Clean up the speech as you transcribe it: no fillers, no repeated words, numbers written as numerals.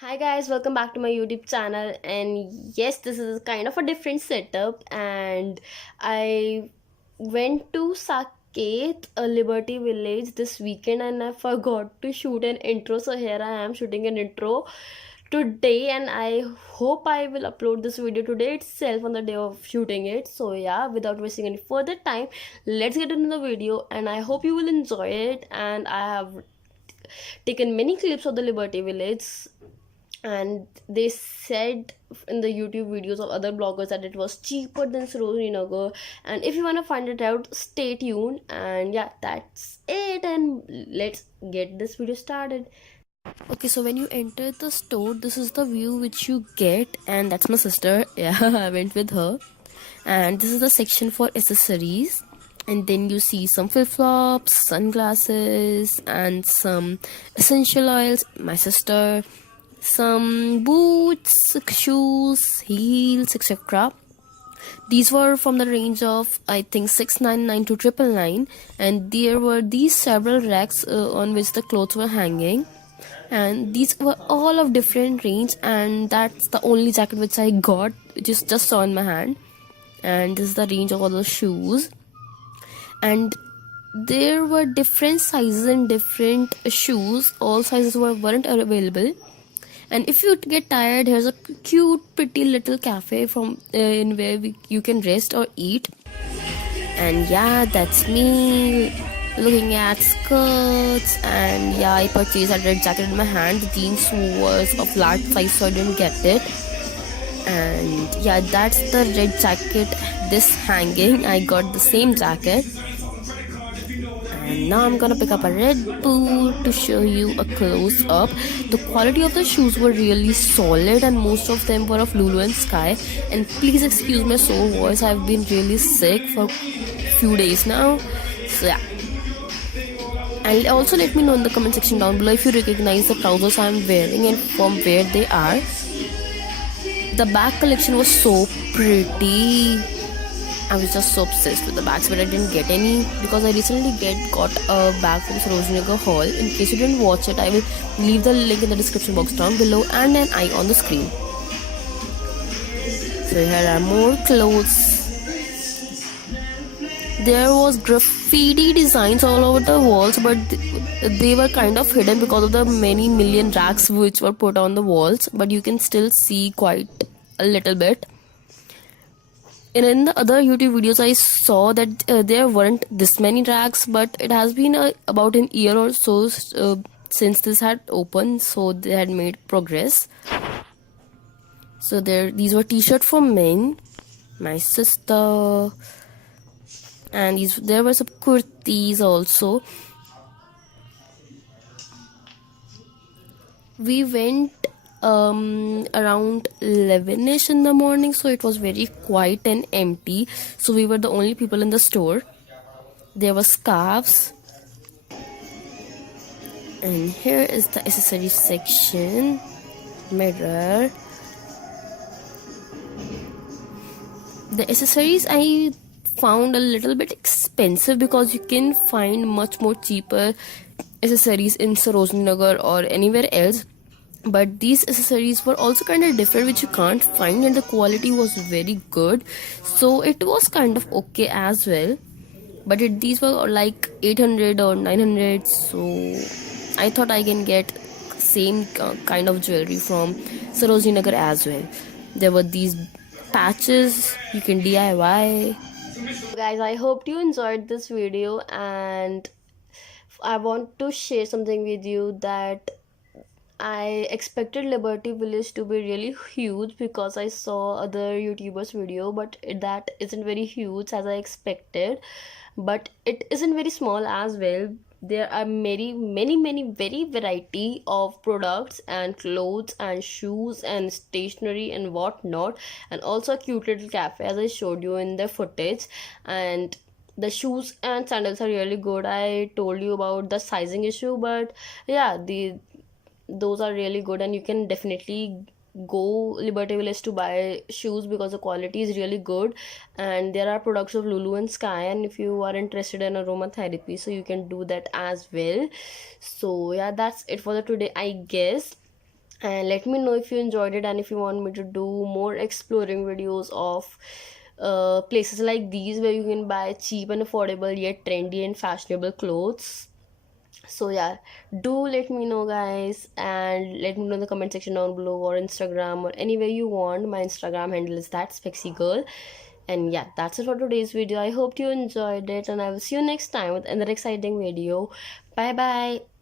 Hi guys, welcome back to my YouTube channel. And yes, this is kind of a different setup. And I went to Saket, a Liberty Village, this weekend, and I forgot to shoot an intro. So here I am shooting an intro today, and I hope I will upload this video today itself on the day of shooting it. So yeah, without wasting any further time, let's get into the video, and I hope you will enjoy it. And I have taken many clips of the Liberty Village, and they said in the YouTube videos of other bloggers that it was cheaper than Sarojini Nagar. And if you want to find it out, stay tuned. And yeah, that's it, and let's get this video started. Okay, so when you enter the store, this is the view which you get, and that's my sister. Yeah, I went with her. And this is the section for accessories, and then you see some flip-flops, sunglasses, and some essential oils, my sister, some boots, shoes, heels, etc. These were from the range of I think 699 to 999, and there were these several racks on which the clothes were hanging, and these were all of different range, and that's the only jacket which I got, which is just on my hand. And this is the range of all the shoes, and there were different sizes and different shoes. All sizes weren't available. And if you get tired, here's a cute pretty little cafe from in where you can rest or eat. And yeah, that's me looking at skirts. And yeah, I purchased a red jacket in my hand. The jeans was of large size, so I didn't get it. And yeah, that's the red jacket, this hanging. I got the same jacket. And now I'm gonna pick up a red boot to show you a close up. The quality of the shoes were really solid, and most of them were of Lulu and Sky. And please excuse my sore voice, I've been really sick for a few days now. So yeah. And also let me know in the comment section down below if you recognize the trousers I'm wearing and from where they are. The bag collection was so pretty. I was just so obsessed with the bags, but I didn't get any because I recently got a bag from Sarojini Nagar Hall. In case you didn't watch it, I will leave the link in the description box down below and an eye on the screen. So here are more clothes. There was graffiti designs all over the walls, but they were kind of hidden because of the many million racks which were put on the walls, but you can still see quite a little bit. And in the other YouTube videos, I saw that there weren't this many racks, but it has been about an year or so since this had opened, so they had made progress. So these were t-shirts for men, my sister, and there were some kurtis also. We went around 11ish in the morning, so it was very quiet and empty, so we were the only people in the store. There were scarves, and here is the accessories section. Mirror. The accessories I found a little bit expensive because you can find much more cheaper accessories in Sarojini Nagar or anywhere else, but these accessories were also kind of different, which you can't find, and the quality was very good, so it was kind of okay as well. But these were like 800 or 900, so I thought I can get same kind of jewelry from Sarojini Nagar as well. There were these patches you can DIY. Guys, I hope you enjoyed this video, and I want to share something with you that I expected Liberty Village to be really huge because I saw other YouTubers video, but that isn't very huge as I expected. But it isn't very small as well. There are many very variety of products and clothes and shoes and stationery and whatnot, and also a cute little cafe as I showed you in the footage. And the shoes and sandals are really good. I told you about the sizing issue, but yeah, those are really good, and you can definitely go Liberty Village to buy shoes because the quality is really good. And there are products of Lulu and Sky, and if you are interested in aromatherapy, so you can do that as well. So yeah, that's it for the today, I guess. and let me know if you enjoyed it and if you want me to do more exploring videos of places like these where you can buy cheap and affordable yet trendy and fashionable clothes. So yeah, do let me know, guys, and let me know in the comment section down below, or Instagram, or anywhere you want. My Instagram handle is that spexy girl. And yeah, that's it for today's video. I hope you enjoyed it, and I will see you next time with another exciting video. Bye bye.